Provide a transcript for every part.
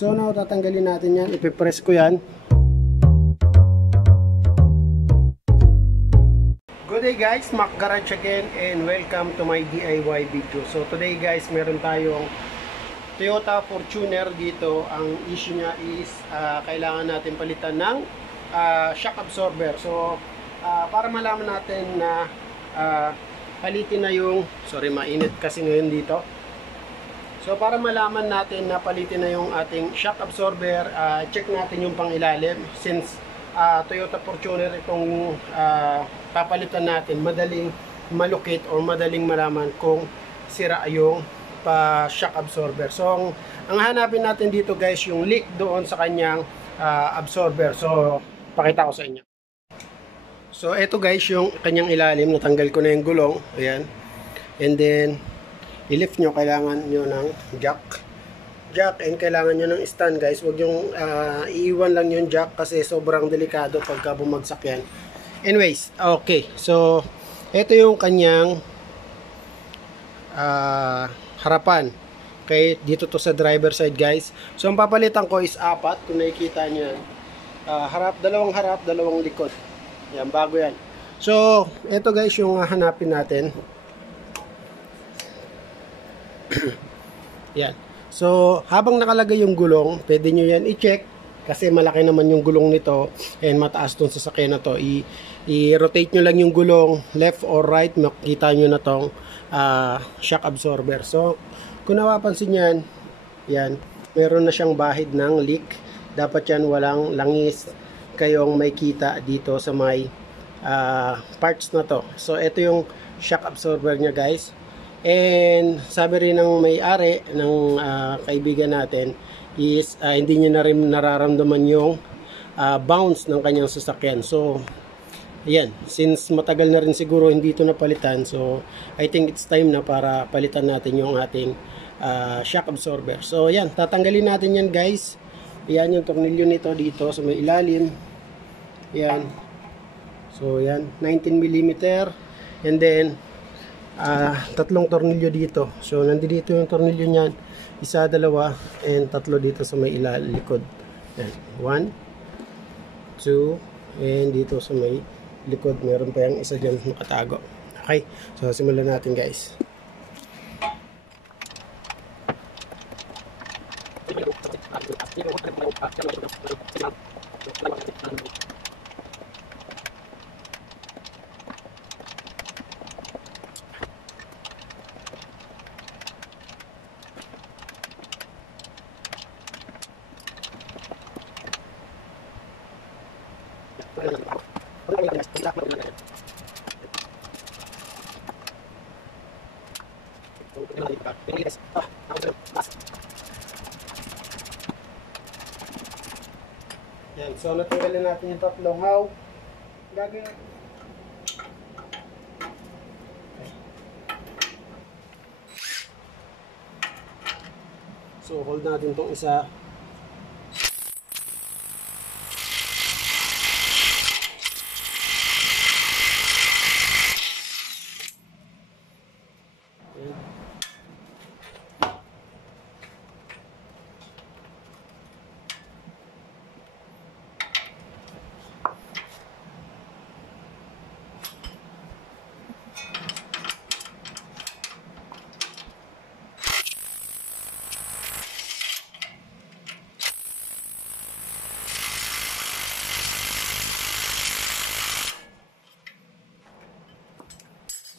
So now tatanggalin natin yan, ipipress ko yan. Good day guys, Mac Garage again and welcome to my DIY video. So today guys, meron tayong Toyota Fortuner dito. Ang issue niya is kailangan natin palitan ng shock absorber. So para malaman natin na palitin na yung, sorry mainit kasi ngayon dito. So para malaman natin na palitin na yung ating shock absorber, check natin yung pangilalim. Since Toyota Fortuner itong papalitan natin, madaling malocate or madaling malaman kung sira yung shock absorber. So ang hanapin natin dito guys, yung leak doon sa kanyang absorber. So pakita ko sa inyo. So eto guys yung kanyang ilalim, natanggal ko na yung gulong, ayan. And then i-lift nyo, kailangan nyo ng jack and kailangan nyo ng stand guys. Huwag yung iiwan lang yung jack kasi sobrang delikado pagka bumagsak yan. Anyways, okay, so ito yung kanyang harapan. Okay, dito to sa driver side guys. So ang papalitan ko is apat, kung nakikita nyo yan. Dalawang harap, dalawang likod. Yan, bago yan. So ito guys yung hanapin natin. Yan. So habang nakalagay yung gulong, pwede nyo yan i-check kasi malaki naman yung gulong nito and mataas tong sasakyan na to. I-rotate nyo lang yung gulong left or right, makikita nyo na tong shock absorber. So kung napapansin yan, yan, meron na siyang bahid ng leak. Dapat yan walang langis kayong may kita dito sa may parts na to. So ito yung shock absorber nya guys. And sabi rin ng may-ari ng kaibigan natin is hindi niya na rin nararamdaman yung bounce ng kanyang sasakyan. So ayan, since matagal na rin siguro hindi ito napalitan, so I think it's time na para palitan natin yung ating shock absorber. So ayan, tatanggalin natin yan guys. Ayan yung tornilyo nito dito sa may ilalim. Ayan. So ayan, 19mm. And then tatlong tornilyo dito. So nandito yung tornilyo niyan, isa, dalawa, and tatlo dito sa may likod. Ayan. 1, 2, and dito sa may likod meron pa yung isa dyan nakatago. Okay, so simulan natin guys. Yan, so natanggalin natin yung tatlong how. Gagawin natin. So hold natin tong isa.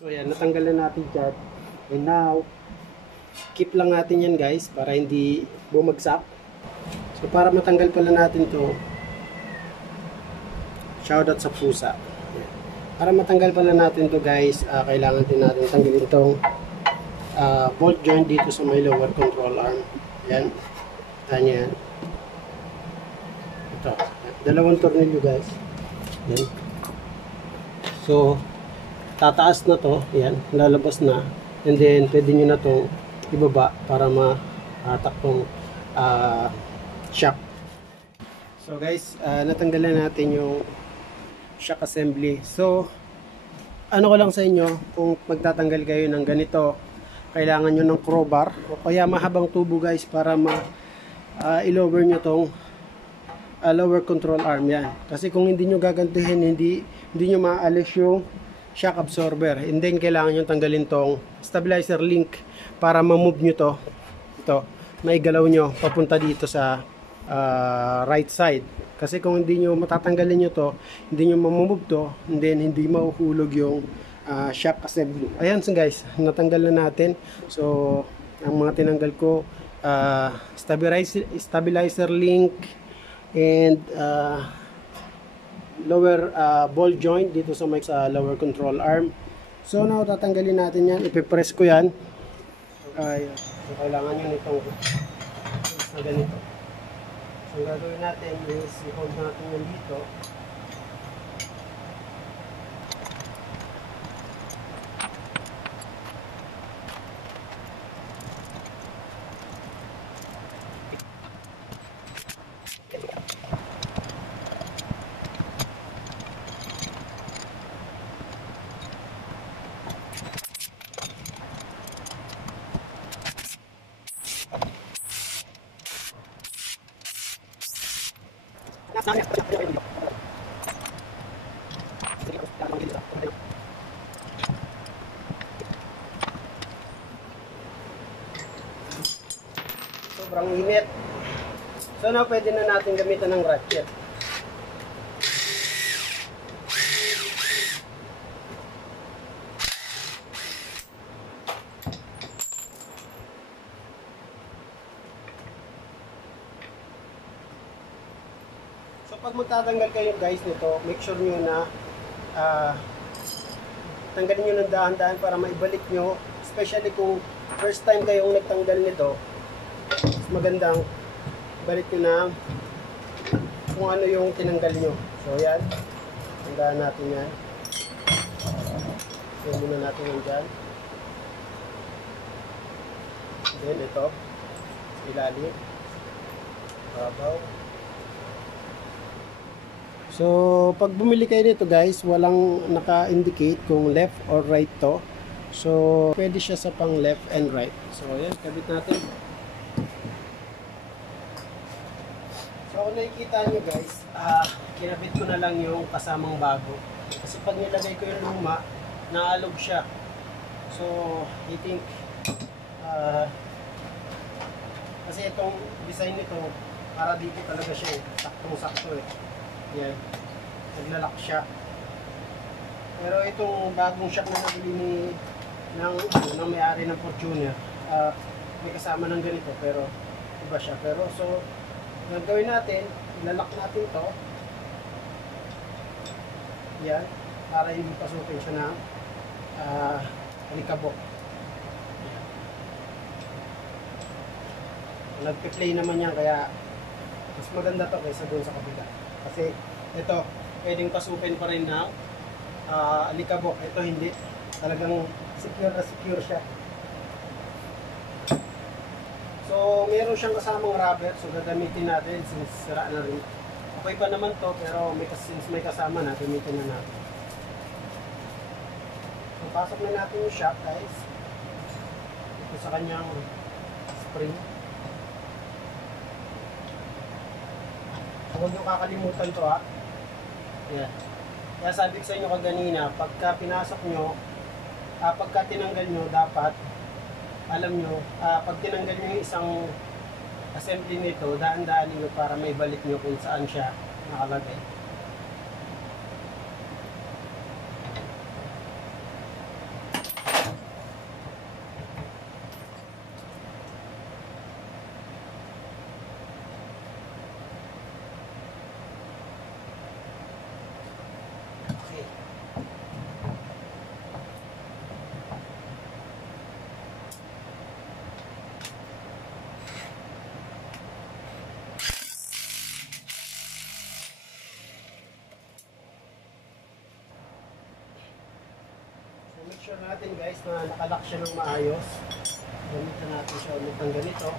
So ayan, natanggal na natin dyan. And now, keep lang natin yan guys para hindi bumagsak. So para matanggal pala natin to, shoutout sa pusa. Ayan. Para matanggal pala natin to guys, kailangan din natin tanggalin tong bolt joint dito sa may lower control arm. Ayan. Tanya yan. Ito. Dalawang tornilyo guys. Ayan. So tataas na to, yan, lalabas na, and then pwede nyo na itong ibaba para matakpong shock. So guys, natanggalan natin yung shock assembly. So ano ko lang sa inyo, kung magtatanggal kayo ng ganito, kailangan nyo ng crowbar o kaya mahabang tubo guys para i-lower nyo tong lower control arm yan. Kasi kung hindi nyo gagantihin, hindi nyo maalis yung shock absorber. And then kailangan nyo tanggalin tong stabilizer link para ma-move nyo to. Ito, maigalaw nyo papunta dito sa right side. Kasi kung hindi nyo matatanggalin nyo to, hindi nyo ma-move to, and then hindi mahuhulog yung shock assembly. Ayan so guys, natanggal na natin. So, ang mga tinanggal ko, stabilizer link, and lower ball joint dito sa lower control arm. So now tatanggalin natin yan, ipipress ko yan. So kailangan nyo nitong na ganito. So ang gagawin natin is i-hold natin yan dito. Sobrang init. So na pwede na natin gamitan ng ratchet. So pag magtatanggal kayo guys nito, make sure nyo na tanggalin nyo ng dahan-dahan para maibalik nyo. Especially kung first time kayong nagtanggal nito, magandang balik nyo na kung ano yung tinanggal nyo. So yan, tandaan natin yan. Yan muna natin yan dyan. Then ito, ilalim, babaw. So pag bumili kayo nito guys, walang naka-indicate kung left or right to. So pwede siya sa pang left and right. So yan, kabit natin. So kung nakikita nyo guys, kinabit ko na lang yung kasamang bago. Kasi pag nilagay ko yung luma, naalog siya. So I think, kasi itong design nito, para dito talaga siya eh. Saktong-sakto eh. Yan. Naglalak siya. Pero itong bagong shock na nabili ng may-ari ng Fortuner, may kasama ng ganito pero iba siya. Pero so, gagawin natin, ilalak natin to. Yan. Para hindi pasukin siya ng alikabok. Nagpe-play naman yan kaya mas maganda to kaysa doon sa kabila. Kasi ito, pwedeng pasukin pa rin ng alikabok. Ito hindi. Talagang secure na secure siya. So, meron siyang kasamang rubber. So, gagamitin natin since sira na rin. Okay pa naman to pero since may kasama na, gamitin na natin. So, pasok na natin yung shock guys. Ito sa kanyang spring. Huwag nyo kakalimutan to ha. Yeah. Kaya sabi ko sa inyo kaganina, pagka pinasok nyo, pagka tinanggal nyo, dapat, alam nyo, pag tinanggal nyo yung isang assembly nito, daan-daan nyo para may balik nyo kung saan siya nakalagay. Make sure natin guys na nakalock siya ng maayos. Gamitan natin siya ulit ng ganito.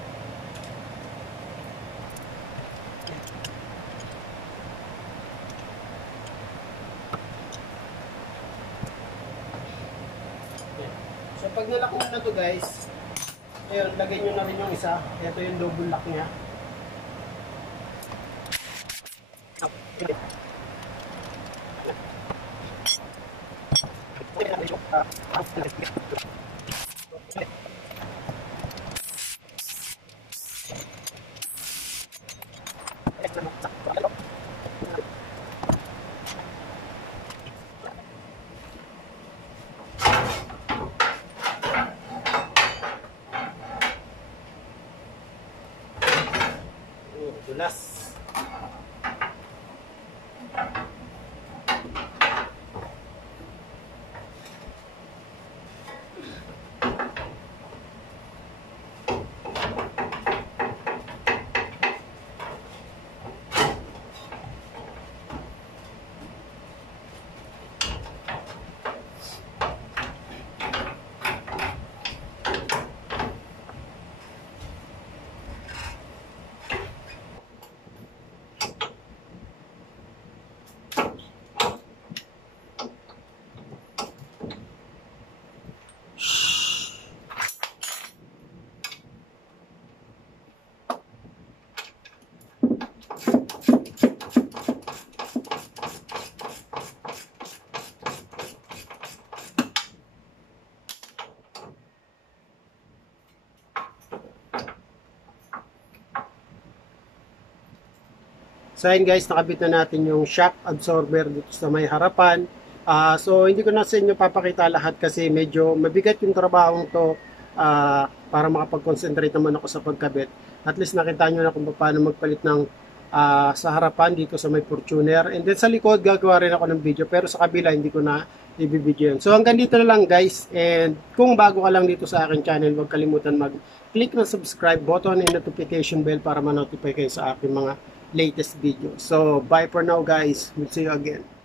So pag nalock mo na to guys, ayun, lagay nyo na rin yung isa. Ito yung double lock niya. Dulas. So ayun guys, nakabit na natin yung shock absorber dito sa may harapan. So hindi ko na sa inyo papakita lahat kasi medyo mabigat yung trabahong to para makapag-concentrate naman ako sa pagkabit. At least nakita nyo na kung paano magpalit ng sa harapan dito sa may Fortuner. And then sa likod gagawa rin ako ng video pero sa kabila hindi ko na i-video yun. So hanggang dito na lang guys, and kung bago ka lang dito sa akin channel, huwag kalimutan mag-click ng subscribe button and notification bell para ma-notify kayo sa aking mga latest video. So, bye for now guys. We'll see you again.